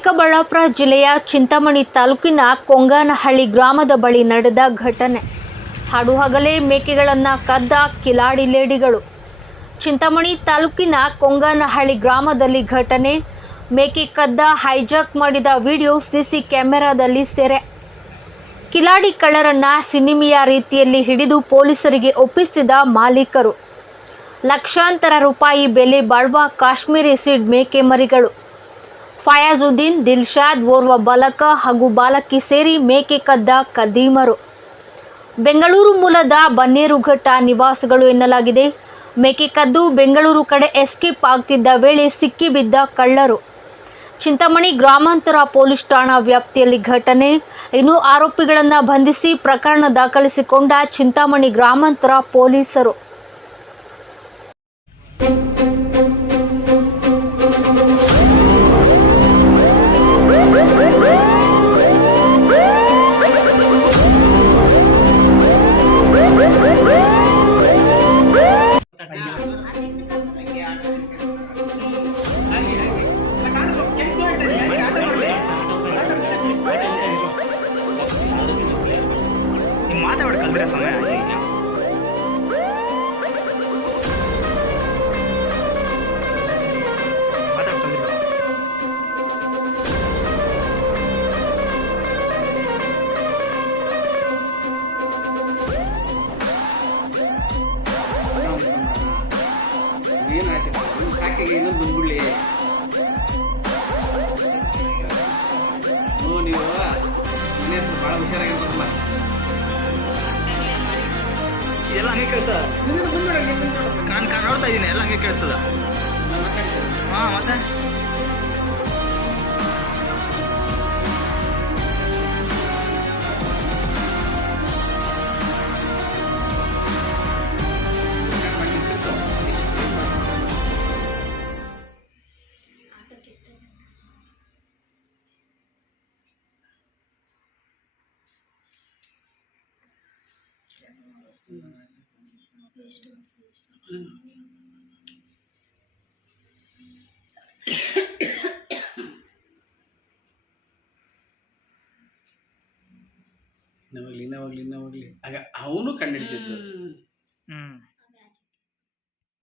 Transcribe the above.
ಚಿಕ್ಕಬಳ್ಳಾಪುರ ಜಿಲ್ಲೆಯ ಚಿಂತಾಮಣಿ ತಾಲೂಕಿನ ಕೊಂಗನಹಳ್ಳಿ ಗ್ರಾಮದ ಬಳಿ ನಡೆದ ಘಟನೆ. ಹಾಡುಹಗಲೇ ಮೇಕೆಗಳನ್ನು ಕದ್ದ ಕಿಲಾಡಿ ಲೇಡಿಗಳು. ಚಿಂತಾಮಣಿ ತಾಲೂಕಿನ ಕೊಂಗನಹಳ್ಳಿ ಗ್ರಾಮದಲ್ಲಿ ಘಟನೆ. ಮೇಕೆ ಕದ್ದ ಹೈಜಾಕ್ ಮಾಡಿದ ವಿಡಿಯೋ ಸಿಸಿ ಕ್ಯಾಮೆರಾದಲ್ಲಿ ಸೆರೆ. ಕಿಲಾಡಿ ಕಳ್ಳರನ್ನ ಸಿನಿಮೆಯ ರೀತಿಯಲ್ಲಿ ಹಿಡಿದು ಪೊಲೀಸರಿಗೆ ಒಪ್ಪಿಸಿದ ಮಾಲೀಕರು. ಲಕ್ಷಾಂತರ ರೂಪಾಯಿ ಬೆಲೆ ಬಾಳುವ ಕಾಶ್ಮೀರಿ ಸೀಡ್ ಮೇಕೆ ಮರಿಗಳು. ಫಯಾಜುದ್ದೀನ್, ದಿಲ್ಶಾದ್, ಓರ್ವ ಬಾಲಕ ಹಾಗೂ ಬಾಲಕಿ ಸೇರಿ ಮೇಕೆ ಕದ್ದ ಕದ್ದೀಮರು. ಬೆಂಗಳೂರು ಮೂಲದ ಬನ್ನೇರುಘಟ್ಟ ನಿವಾಸಿಗಳು ಎನ್ನಲಾಗಿದೆ. ಮೇಕೆ ಕದ್ದು ಬೆಂಗಳೂರು ಕಡೆ ಎಸ್ಕೇಪ್ ಆಗ್ತಿದ್ದ ವೇಳೆ ಸಿಕ್ಕಿಬಿದ್ದ ಕಳ್ಳರು. ಚಿಂತಾಮಣಿ ಗ್ರಾಮಾಂತರ ಪೊಲೀಸ್ ಠಾಣಾ ವ್ಯಾಪ್ತಿಯಲ್ಲಿ ಘಟನೆ. ಇನ್ನು ಆರೋಪಿಗಳನ್ನು ಬಂಧಿಸಿ ಪ್ರಕರಣ ದಾಖಲಿಸಿಕೊಂಡ ಚಿಂತಾಮಣಿ ಗ್ರಾಮಾಂತರ ಪೊಲೀಸರು. ಮಾತಾಡಕಂದ್ರೆ ಸಮಯ ಏನು ಆಸೆ ಸಾಕಿಗೆ ಇನ್ನೊಂದು ನುಂಗುಳ್ಳಿ ನೀವು ಮನೆ ಹತ್ರ ಭಾಳ ಹುಷಾರಾಗಿರ್ಬೇಕಲ್ಲ. ಎಲ್ಲ ಹಂಗೆ ಕೇಳ್ತದ. ನಾನು ನೋಡ್ತಾ ಇದ್ದೀನಿ, ಎಲ್ಲ ಹಂಗೆ ಕೇಳಿಸ್ತದ. ಹಾಂ, ಮತ್ತೆ ಇನ್ನವಾಗ್ಲಿ ಆಗ ಅವನು ಕಂಡಿಡ್ತಿದ್ದು